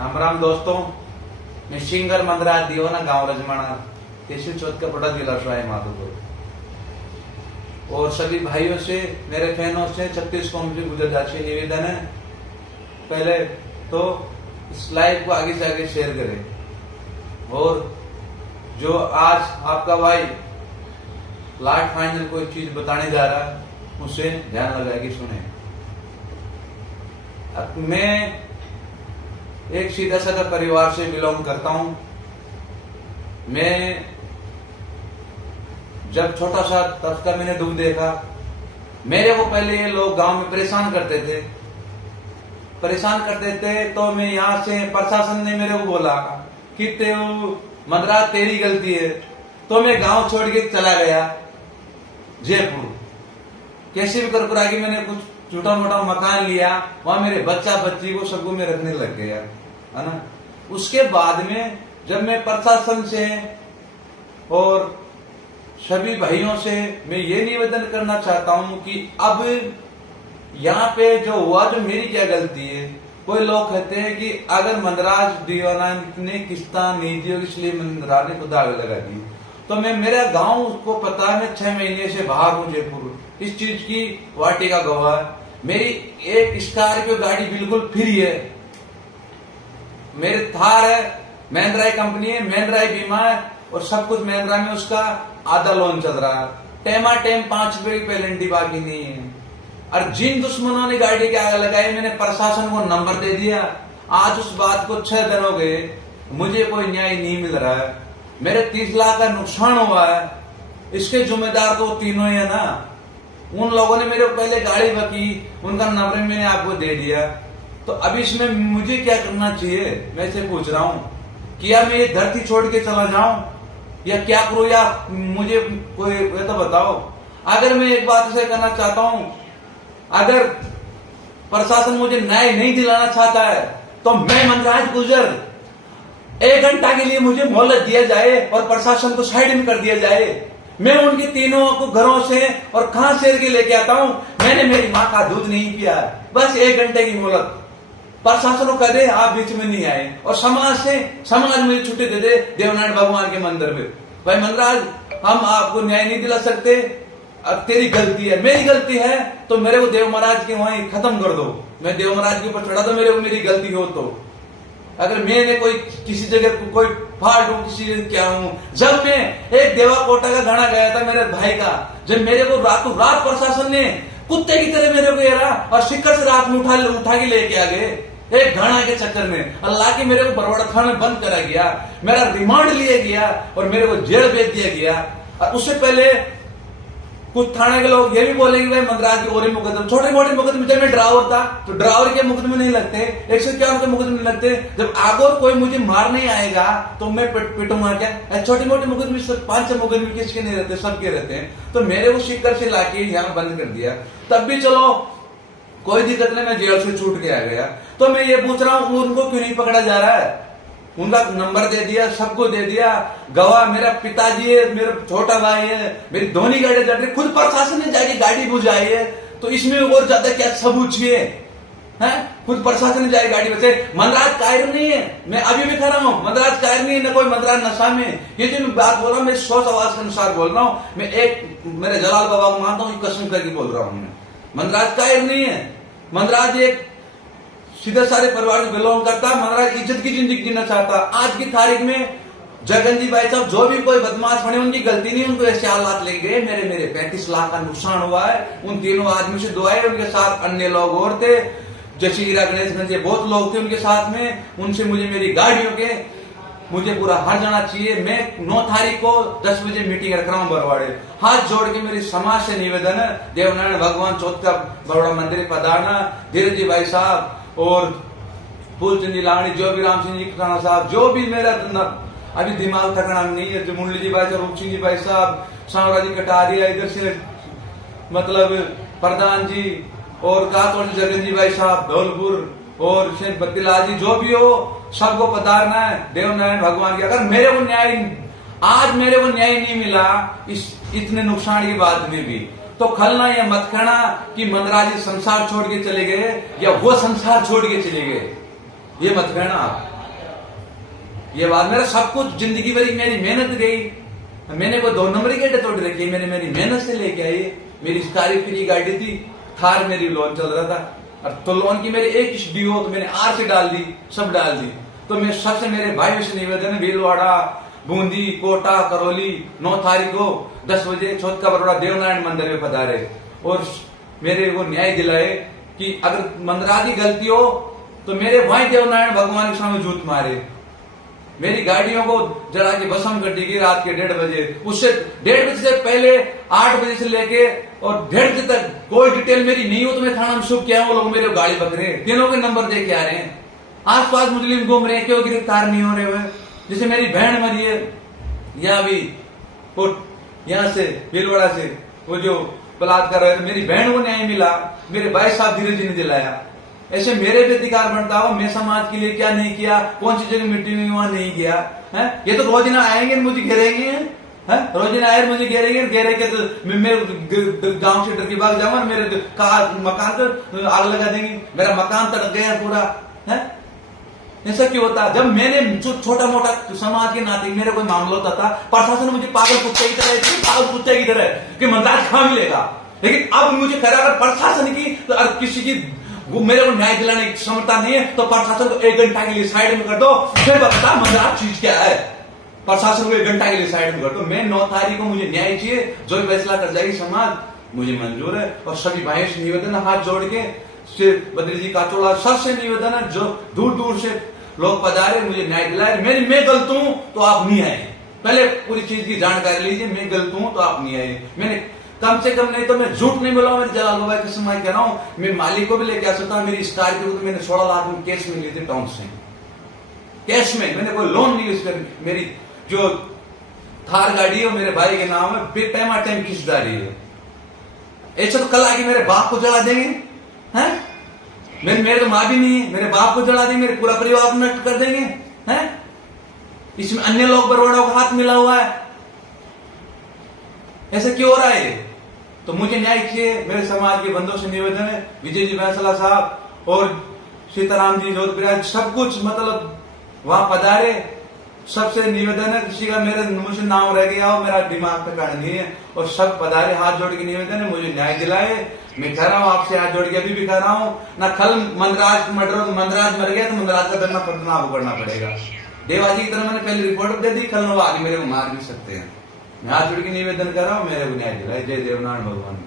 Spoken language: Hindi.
राम राम दोस्तों, मैं सिंगर मंदराज दियोना गांव रजमाना केशव चौथ का बड़ा जिला सवाई माधोपुर। और सभी भाइयों से, मेरे फैनों से 36 कौम से गुजर जाती निवेदन है, पहले तो इस लाइव को आगे से आगे शेयर करें। और जो आज आपका भाई लास्ट फाइनल कोई चीज बताने जा रहा है उसे ध्यान लगा के सुने। अब मैं एक सीधा साधा परिवार से बिलोंग करता हूं। मैं जब छोटा सा तब का मैंने दुख देखा। मेरे को पहले ये लोग गांव में परेशान करते थे तो मैं यहाँ से प्रशासन ने मेरे को बोला कि मद्रास तेरी गलती है, तो मैं गांव छोड़ के चला गया जयपुर। कैसे भी कर आगे मैंने कुछ छोटा मोटा मकान लिया, वहां मेरे बच्चा बच्ची को सबको मैं रखने लग गया, है ना। उसके बाद में जब मैं प्रशासन से और सभी भाइयों से मैं ये निवेदन करना चाहता हूं कि अब यहाँ पे जो हुआ, जो मेरी क्या गलती है। कोई लोग कहते हैं कि अगर मंदराज दीवाना ने किस्ता नहीं दी इसलिए मंदराज ने खुद आग लगा दी, तो मैं मेरा गांव उसको पता है, मैं 6 महीने से बाहर हूं जयपुर। इस चीज की वाटी का गवाह। मेरी एक स्कॉर्पियो गाड़ी बिल्कुल फ्री है, मेरे थार है, महिंद्रा कंपनी है, महिंद्रा बीमा है और सब कुछ महिंद्रा में, उसका आधा लोन चल रहा है। टेमा टेम 5 रुपए की पेनल्टी बाकी नहीं है। और जिन दुश्मनों ने गाड़ी के आग लगाई, मैंने प्रशासन को नंबर दे दिया। आज उस बात को 6 दिन हो गए, मुझे कोई न्याय नहीं मिल रहा है। मेरे 30 लाख का नुकसान हुआ है, इसके जिम्मेदार तो तीनों ही है ना। उन लोगों ने मेरे को पहले गाड़ी बकी, उनका नंबर मैंने आपको दे दिया। तो अभी इसमें मुझे क्या करना चाहिए, मैं इसे पूछ रहा हूँ। क्या मैं ये धरती छोड़ के चला जाऊं या क्या करूं, या मुझे कोई तो बताओ। अगर मैं एक बात इसे करना चाहता हूं, अगर प्रशासन मुझे न्याय नहीं दिलाना चाहता है तो मैं मंदराज गुजर 1 घंटा के लिए मुझे मोहलत दिया जाए और प्रशासन को साइड में कर दिया जाए। मैं उनके तीनों को घरों से और कहां से के लेके आता हूं। मैंने मेरी मां का दूध नहीं पिया, बस 1 घंटे की मोहलत। प्रशासन को कह दे आप बीच में नहीं आए, और समाज मुझे छुट्टी दे दे देवनारायण भगवान के मंदिर में। भाई मंदराज, हम आपको न्याय नहीं दिला सकते, अब तेरी गलती है, मेरी गलती है तो मेरे को देव महाराज के वहीं खत्म कर दो, मैं देव महाराज के ऊपर चढ़ा दो मेरे को, मेरी गलती हो तो। अगर मैंने कोई किसी जगह कोई फाल्ट हूं, किसी जगह क्या हूं। जब मैं एक देवा कोटा का गाना गाया था मेरे भाई का, जब मेरे को रातों रात प्रशासन ने कुत्ते की तरह मेरे को घेरा और शिक्कर से रात में उठा के लेके आ गए एक घाना के चक्कर में। अल्लाह के मेरे को बरवाड़ा थाना में बंद करा गया, मेरा रिमांड लिया गया और मेरे को जेल भेज दिया गया। और उससे पहले कुछ थाने के लोग ये भी बोलेंगे भाई मंदराज की और मुकदमे, छोटे मोटे मुकदमे। जब मैं ड्राइवर था तो ड्राइवर के मुकदमे नहीं लगते, 151 के मुकदमे नहीं लगते। जब आगे कोई मुझे मार नहीं आएगा तो मैं पिटूंगा क्या। छोटे मोटे मुकदमे 5-6 मुकदमे किसके नहीं रहते, सबके रहते हैं। तो मेरे को शिक्कर से लाके यहाँ बंद कर दिया। तब भी चलो कोई दिक्कत नहीं, मैं जेल से छूट के आ गया। तो मैं ये पूछ रहा हूं उनको क्यों नहीं पकड़ा जा रहा है। उनका नंबर दे दिया, सबको दे दिया, गवाह मेरा पिताजी है, मेरा छोटा भाई है, मेरी दोनों गाड़ी चल रही, खुद प्रशासन ने जाके गाड़ी बुझाई है। तो इसमें और ज्यादा क्या सबूत चाहिए है। खुद प्रशासन ने जाके गाड़ी बचे। मंदराज कायर नहीं है, मैं अभी भी खड़ा हूं, मंदराज कायर नहीं है, न कोई मंदराज नशा में। ये जो मैं बात बोल रहा हूँ, मैं 100 आवाज के अनुसार बोल रहा हूँ। मैं एक मेरे जलाल बाबा को मानता हूँ, कसम करके बोल रहा हूँ। मैं मंदराज कायर नहीं है। मंदराज एक सीधे सारे परिवार से बिलोंग करता, मंदराज इज्जत की जिंदगी जीना चाहता। आज की तारीख में जगन जी भाई साहब जो भी कोई बदमाश बने, उनकी गलती नहीं, उनको ऐसे हालात ले गए। मेरे 35 लाख का नुकसान हुआ है। उन तीनों आदमी से दुआएं, उनके साथ अन्य लोग और थे, जैसे हीरा गणेश बहुत लोग थे उनके साथ में। उनसे मुझे मेरी गाड़ियों के मुझे पूरा हार जाना चाहिए। मैं 9 तारीख को 10 बजे मीटिंग रख रहा हूँ बरवाड़े। हाथ जोड़ के मेरी समाज से निवेदन है, देवनारायण भगवान चौथ का बरवाड़ा मंदिर पधारना, धीरज जी भाई साहब और फूलचंद जी लावणी, जो भी राम सिंह जी खाना साहब, जो भी मेरा अभी दिमाग ठिकाना नहीं है, जो मुरली जी भाई साहब, रूप सिंह जी भाई साहब, सांवरा जी कटारिया, इधर से मतलब प्रधान जी और गातोड़ जगन जी भाई साहब धौलपुर और शेख बत्तीलाल जी, जो भी हो सबको पधारना है देवनारायण भगवान की। अगर मेरे को न्याय आज नहीं मिला इस इतने नुकसान के बाद में भी, तो खलना या मत कहना कि मंदराज संसार छोड़ के चले गए या वो संसार छोड़ के चले गए। ये मत कहना आप। ये बात, मेरा सब कुछ जिंदगी भरी मेरी मेहनत गई, मैंने कोई 2 नंबर की गाड़ी तोड़ रखी है, मैंने मेरी मेहनत से लेके आई। मेरी स्कॉर्पियो की गाड़ी थी, थार मेरी लोन चल रहा था, और तो लोन की मेरी एक ड्यू तो मैंने आरसी डाल दी, सब डाल दी। तो मैं सबसे मेरे भाई से निवेदन है, भीलवाड़ा, बूंदी, कोटा, करौली 9 तारीख को 10 बजे चौथ का बरोड़ा देवनारायण मंदिर में पधारे और मेरे को न्याय दिलाए कि अगर मंदरा की गलती हो तो मेरे भाई देवनारायण भगवान के सामने जूत मारे। मेरी गाड़ियों को जला के भस्म कर दी गई रात के 1:30 बजे। उससे 1:30 बजे से पहले 8 बजे से लेके और 1:30 बजे तक कोई डिटेल मेरी नहीं हो तो मैं थाना में शुभ किया, वो लोग मेरे गाड़ी पकड़े, तीनों के नंबर दे के आ रहे हैं। आसपास मुस्लिम घूम रहे हैं, क्यों गिरफ्तार नहीं हो रहे हुए? जैसे मेरी बहन मरी है यहाँ भी, यहाँ से भीलवाड़ा से, वो जो बलात्कार है, मेरी बहन को न्याय मिला, मेरे भाई साहब धीरे धीरे दिलाया। ऐसे मेरे भी अधिकार बनता हो, मैं समाज के लिए क्या नहीं किया, कौन सी जगह मिट्टी में वहां नहीं किया है। ये तो रोजिना आएंगे मुझे घेरेंगे, रोजिना आए मुझे घेरेंगे, घेरे के तो मैं गांव से डर के भाग जाऊंगा, मेरे मकान पर आग लगा देंगे, मेरा मकान तक गया पूरा है। ऐसा क्यों होता? जब मैंने छोटा मोटा समाज के नाते मेरे कोई मामला होता था, प्रशासन मुझे पागल कुत्ते की तरह, पागल कुत्ते की तरह कि मंदाज कहां मिलेगा। लेकिन अब मुझे कह रहा अगर प्रशासन की तो किसी की वो मेरे को न्याय दिलाने की क्षमता नहीं है तो प्रशासन को 1 घंटा के लिए साइड में कर दो, फिर बता मंदाज चीज क्या है। प्रशासन को 1 घंटा के लिए साइड में कर दो। मैं 9 तारीख को मुझे न्याय चाहिए, जो फैसला कर जाएगी समाज मुझे मंजूर है। और सभी भाइयों से निवेदन है, हाथ जोड़ के बद्री जी का चोड़ा सबसे निवेदन है, जो दूर दूर से लोग पधारे मुझे न्याय दिलाए। मैं गलत हूं तो आप नहीं आए, पहले पूरी चीज की जानकारी लीजिए। मैं गलत हूं तो आप नहीं आए। मैंने कम से कम नहीं तो मैं झूठ नहीं बोला, मेरे जलाल बाबा की समय कह रहा हूं, मैं मालिक को भी लेके आ सकता हूं। मेरी स्कॉर्पियो तो मैंने 16 लाख में कैश में ली थी, टाउन से कैश में, मैंने कोई लोन नहीं यूज कर। मेरी जो थार गाड़ी है मेरे भाई के नाम है, बेटाइम टाइम किस्तदारी है। ऐसा तो कल आके मेरे बाप को जला देंगे हैं? मेरे तो माँ भी नहीं है, मेरे बाप को जला देंगे, मेरे पूरा परिवार नष्ट कर देंगे हैं? इसमें अन्य लोग बरोड़ों का हाथ मिला हुआ है। ऐसा क्यों हो रहा है? तो मुझे न्याय चाहिए। मेरे समाज के बंधुओं से निवेदन है, विजय जी बैंसला साहब और सीताराम जी जोधपुर सब कुछ मतलब वहां पधारे। सबसे निवेदन है, किसी का मेरे मुझे नाम रह गया हो, मेरा दिमाग का कारण नहीं है, और सब पधारे, हाथ जोड़ के निवेदन है मुझे न्याय दिलाए। मैं कह रहा हूं आपसे हाथ जोड़ के, अभी भी कह रहा हूं ना, कल मंदराज मर गया तो मंदराज का दंडा पड़ना भुगतना पड़ेगा। देवाजी की तरह मैंने पहले रिपोर्ट दे दी, कल वो आगे मेरे को मार भी सकते हैं। मैं हाथ जोड़ के निवेदन कर रहा हूं, मेरे को न्याय दिलाए। जय देवनारायण भगवान।